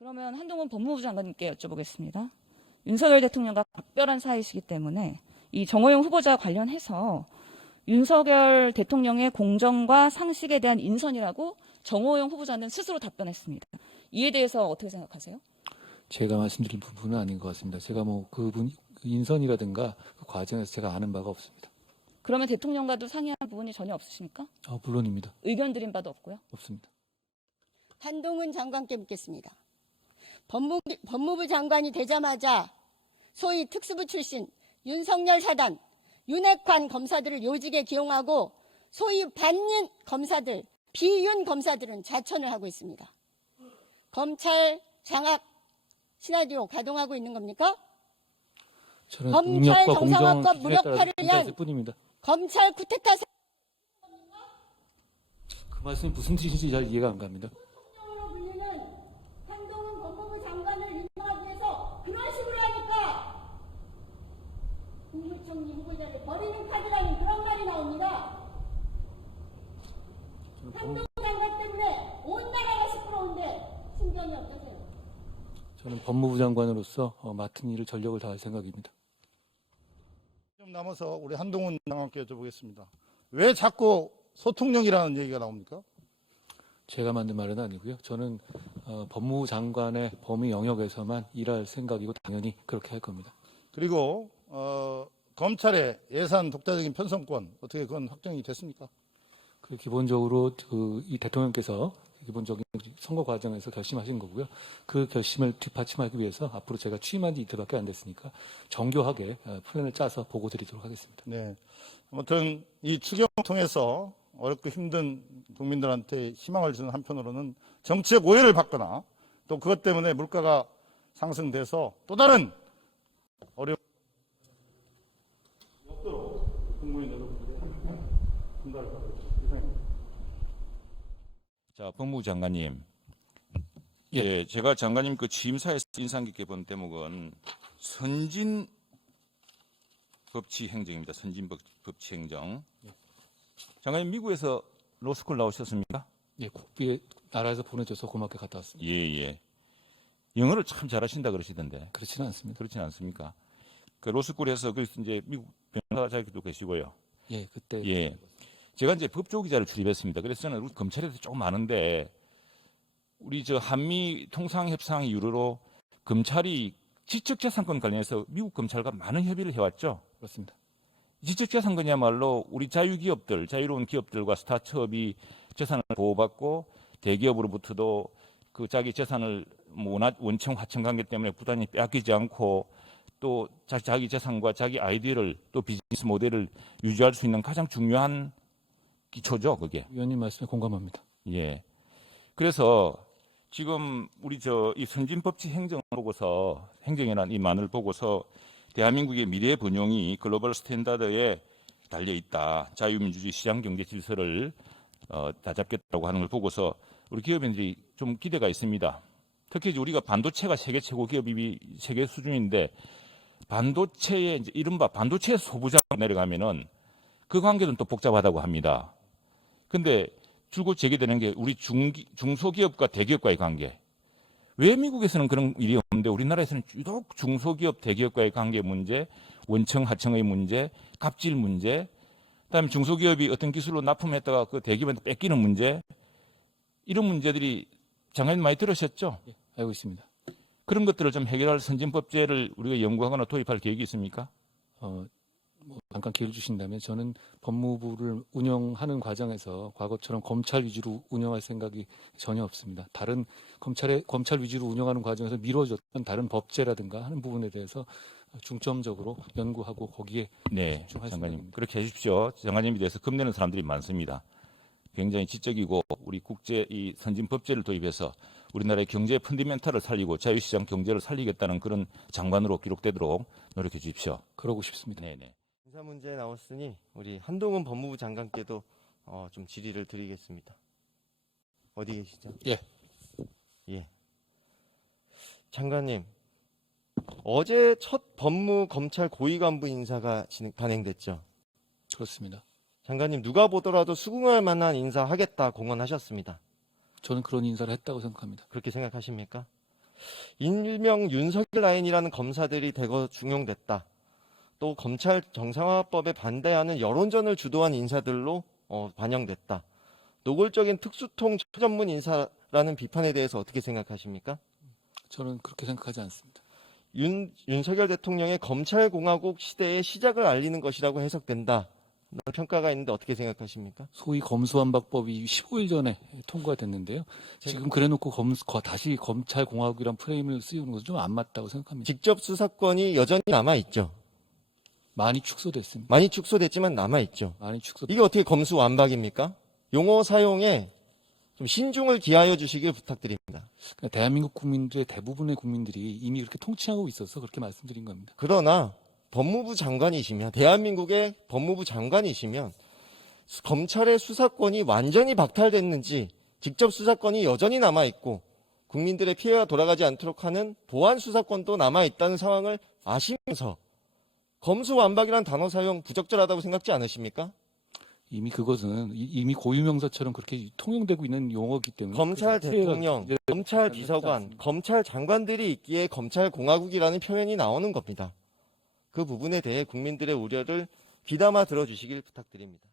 그러면 한동훈 법무부 장관님께 여쭤보겠습니다. 윤석열 대통령과 각별한 사이시기 때문에 이 정호영 후보자 관련해서 윤석열 대통령의 공정과 상식에 대한 인선이라고 정호영 후보자는 스스로 답변했습니다. 이에 대해서 어떻게 생각하세요? 제가 말씀드릴 부분은 아닌 것 같습니다. 제가 뭐 그분 인선이라든가 그 과정에서 제가 아는 바가 없습니다. 그러면 대통령과도 상의한 부분이 전혀 없으십니까? 물론입니다. 의견 드린 바도 없고요? 없습니다. 한동훈 장관께 묻겠습니다. 법무부 장관이 되자마자 소위 특수부 출신 윤석열 사단, 윤핵관 검사들을 요직에 기용하고 소위 반윤 검사들, 비윤 검사들은 자천을 하고 있습니다. 검찰 장악 시나리오 가동하고 있는 겁니까? 저는 검찰 능력과 공정 정상화법 기준에 따라 무력화를 위한 판단했을 뿐입니다. 검찰 쿠데타 그 말씀이 무슨 뜻인지 잘 이해가 안 갑니다. 대통령으로 불리는 한동훈 법무부 장관을 인정하기 위해서 그런 식으로 하니까 국무총리 후보자를 버리는 카드라는 그런 말이 나옵니다. 한동훈 장관 때문에 온 나라가 시끄러운데 신경이 어떠세요? 저는 법무부 장관으로서 맡은 일을 전력을 다할 생각입니다. 좀 남아서 우리 한동훈 장관께 여쭤보겠습니다. 왜 자꾸 소통령이라는 얘기가 나옵니까? 제가 만든 말은 아니고요. 저는 법무부 장관의 범위 영역에서만 일할 생각이고 당연히 그렇게 할 겁니다. 그리고 검찰의 예산 독자적인 편성권 어떻게 그건 확정이 됐습니까? 그 기본적으로 이 대통령께서 기본적인 선거 과정에서 결심하신 거고요. 그 결심을 뒷받침하기 위해서 앞으로 제가 취임한 지 이틀밖에 안 됐으니까 정교하게 플랜을 짜서 보고 드리도록 하겠습니다. 네. 아무튼 이 추경을 통해서 어렵고 힘든 국민들한테 희망을 주는 한편으로는 정치적 오해를 받거나 또 그것 때문에 물가가 상승돼서 또 다른 어려움이 없도록 국민들 여러분들의 분발을 바라겠습니다. 이상입니다. 자, 법무부 장관님. 예, 제가 장관님 그 취임사에서 인상 깊게 본 대목은 선진 법치 행정입니다. 선진 법치 행정. 장관님 미국에서 로스쿨 나오셨습니까? 예, 국비에 나라에서 보내줘서 고맙게 갔다 왔습니다. 예, 예. 영어를 참 잘하신다 그러시던데. 그렇지는 않습니다. 그렇지는 않습니까? 그 로스쿨에서 그 이제 미국 변호사자도 계시고요. 예, 그때 예. 제가 이제 법조 기자를 출입했습니다. 그래서 저는 우리 검찰에도 조금 아는데 우리 저 한미 통상협상 이후로 검찰이 지적재산권 관련해서 미국 검찰과 많은 협의를 해왔죠. 그렇습니다. 지적재산권이야말로 우리 자유기업들, 자유로운 기업들과 스타트업이 재산을 보호받고 대기업으로부터도 그 자기 재산을 원청 하청 관계 때문에 부단히 빼앗기지 않고 또 자기 재산과 자기 아이디어를 또 비즈니스 모델을 유지할 수 있는 가장 중요한 기초죠, 그게. 위원님 말씀에 공감합니다. 예. 그래서 지금 우리 이 선진법치 행정을 보고서 행정이라는 이 만을 보고서 대한민국의 미래 번영이 글로벌 스탠다드에 달려 있다. 자유민주주의 시장 경제 질서를 다잡겠다고 하는 걸 보고서 우리 기업인들이 좀 기대가 있습니다. 특히 우리가 반도체가 세계 최고 기업이 세계 수준인데 반도체의 이제 이른바 반도체 소부장 내려가면은 그 관계는 또 복잡하다고 합니다. 근데 줄곧 제기되는 게 우리 중소기업과 대기업과의 관계. 왜 미국에서는 그런 일이 없는데 우리나라에서는 유독 중소기업, 대기업과의 관계 문제, 원청, 하청의 문제, 갑질 문제, 그다음에 중소기업이 어떤 기술로 납품했다가 그 대기업한테 뺏기는 문제, 이런 문제들이 장관님 많이 들으셨죠? 예, 알고 있습니다. 그런 것들을 좀 해결할 선진법제를 우리가 연구하거나 도입할 계획이 있습니까? 잠깐 기회를 주신다면 저는 법무부를 운영하는 과정에서 과거처럼 검찰 위주로 운영할 생각이 전혀 없습니다. 다른 검찰 위주로 운영하는 과정에서 미뤄졌던 다른 법제라든가 하는 부분에 대해서 중점적으로 연구하고 거기에 네, 집중할 장관님 생각입니다. 그렇게 해주십시오. 장관님에 대해서 겁내는 사람들이 많습니다. 굉장히 지적이고 우리 국제 이 선진 법제를 도입해서 우리나라의 경제 펀디멘탈을 살리고 자유시장 경제를 살리겠다는 그런 장관으로 기록되도록 노력해 주십시오. 그러고 싶습니다. 네네. 인사 문제 나왔으니 우리 한동훈 법무부 장관께도 좀 질의를 드리겠습니다. 어디 계시죠? 예. 예. 장관님, 어제 첫 검찰 고위 간부 인사가 단행됐죠. 그렇습니다. 장관님, 누가 보더라도 수긍할 만한 인사 하겠다 공언하셨습니다. 저는 그런 인사를 했다고 생각합니다. 그렇게 생각하십니까? 일명 윤석열 라인이라는 검사들이 대거 중용됐다. 또 검찰 정상화법에 반대하는 여론전을 주도한 인사들로 반영됐다. 노골적인 특수통 초전문 인사라는 비판에 대해서 어떻게 생각하십니까? 저는 그렇게 생각하지 않습니다. 윤석열 대통령의 검찰공화국 시대의 시작을 알리는 것이라고 해석된다. 라는 평가가 있는데 어떻게 생각하십니까? 소위 검수완박법이 15일 전에 통과가 됐는데요. 지금 그래놓고 다시 검찰공화국이란 프레임을 쓰이는 것은 좀 안 맞다고 생각합니다. 직접 수사권이 여전히 남아있죠. 많이 축소됐습니다. 많이 축소됐지만 남아있죠. 많이 축소. 이게 어떻게 검수완박입니까? 용어 사용에 좀 신중을 기하여 주시길 부탁드립니다. 그러니까 대한민국 국민들의 대부분의 국민들이 이미 그렇게 통치하고 있어서 그렇게 말씀드린 겁니다. 그러나 법무부 장관이시면, 대한민국의 법무부 장관이시면 검찰의 수사권이 완전히 박탈됐는지, 직접 수사권이 여전히 남아있고 국민들의 피해가 돌아가지 않도록 하는 보안 수사권도 남아있다는 상황을 아시면서 검수완박이라는 단어 사용 부적절하다고 생각지 않으십니까? 이미 그것은 이미 고유명사처럼 그렇게 통용되고 있는 용어이기 때문에 검찰 그 자체가 대통령, 이제 검찰 하지 비서관, 않습니다. 검찰 장관들이 있기에 검찰공화국이라는 표현이 나오는 겁니다. 그 부분에 대해 국민들의 우려를 귀담아 들어주시길 부탁드립니다.